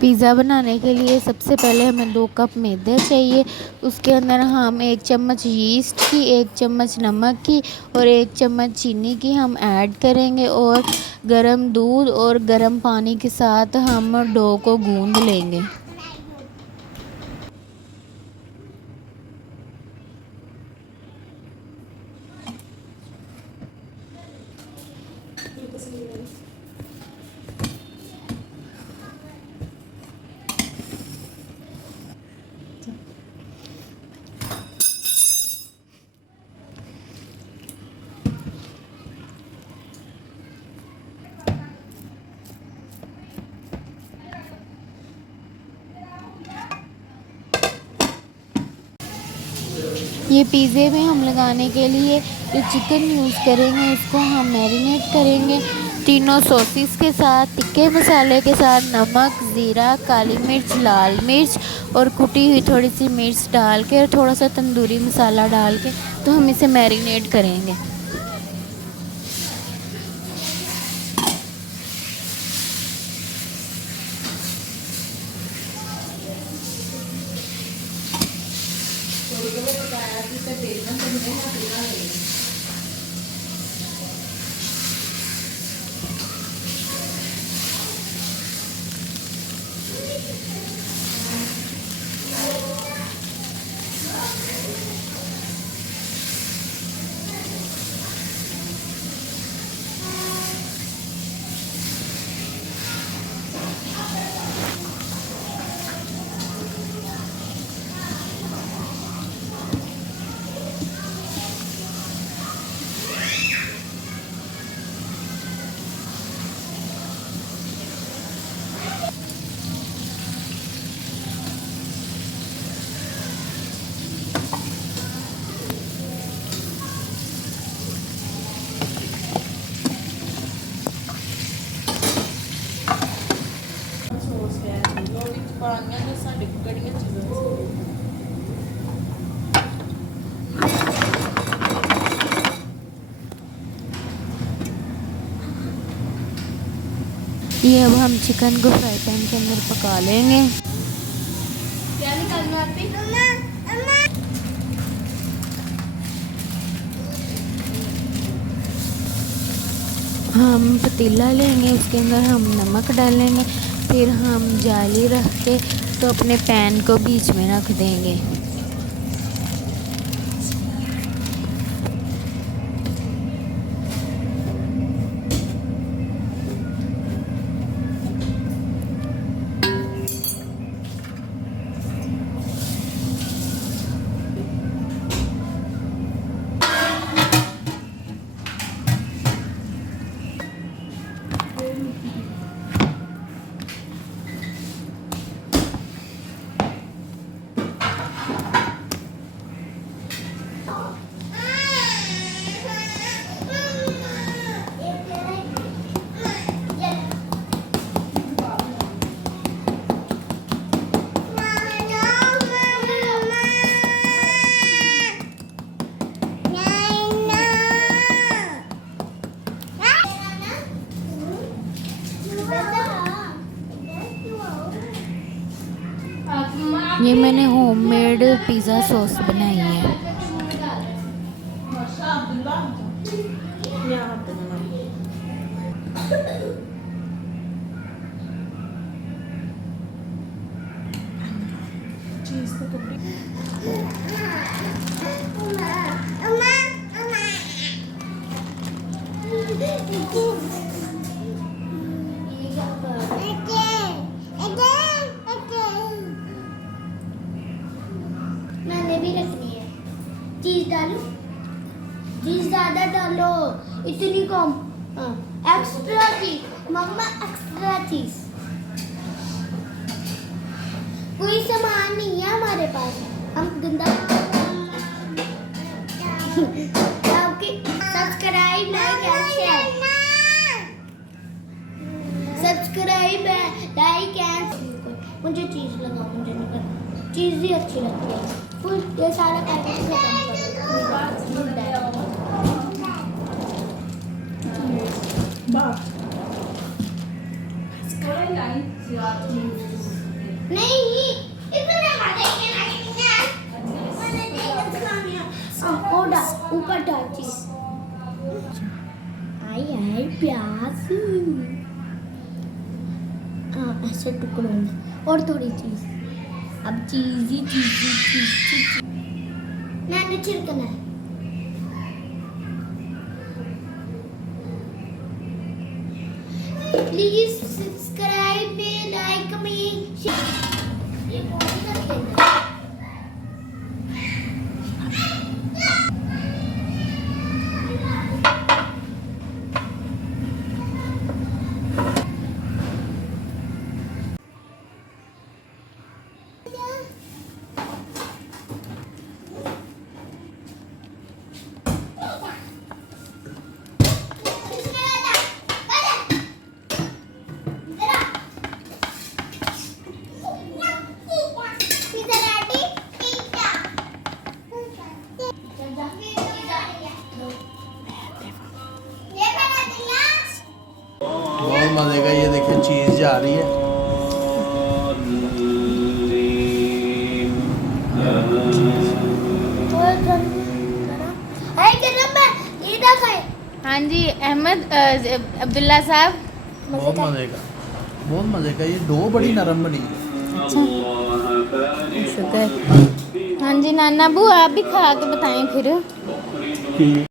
पिज़्ज़ा बनाने के लिए सबसे पहले हमें 2 कप मैदा चाहिए। उसके अंदर हम 1 चम्मच यीस्ट की, 1 चम्मच नमक की और 1 चम्मच चीनी की हम ऐड करेंगे और गर्म दूध और गर्म पानी के साथ हम डो को गूंद लेंगे। ये पिज़्ज़े में हम लगाने के लिए जो चिकन यूज़ करेंगे उसको हम मैरिनेट करेंगे तीनों सॉसेस के साथ, तिक्के मसाले के साथ, नमक, ज़ीरा, काली मिर्च, लाल मिर्च और कुटी हुई थोड़ी सी मिर्च डाल के और थोड़ा सा तंदूरी मसाला डाल के तो हम इसे मैरिनेट करेंगे। ये अब हम चिकन को फ्राई पैन के अंदर पका लेंगे। क्या निकालना है हम पतीला लेंगे, उसके अंदर हम नमक डालेंगे, फिर हम जाली रख के तो अपने पैन को बीच में रख देंगे। ये मैंने होममेड पिज़्ज़ा सॉस बनाई है। मैंने भी रखनी है। चीज डालो, चीज ज्यादा डालो, इतनी कम। एक्स्ट्रा चीज मम्मा, एक्स्ट्रा चीज। कोई सामान नहीं है हमारे पास, हम गंदा subscribe like and share, subscribe like and. मुझे चीज लगाओ, मुझे नहीं, चीज ही अच्छी लगती है। ये सारा पैकेट खत्म करो। नहीं इतने मजे के ओड़ा ऊपर डाल चीज आई आई प्याज ऐसे टुकड़ों में और थोड़ी चीज अब चीज ही चीज मैंने छिड़कना है please subscribe me like me ये कौन सा खेल है बहुत मजे का। ये देखिए चीज जा रही है। हाँ जी अहमद अब्दुल्ला साहब। बहुत मजे का, बहुत मजे का। ये डो बड़ी नरम बनी है। अच्छा शुक्र। हाँ जी नाना बू आप भी खा के बताएं फिर।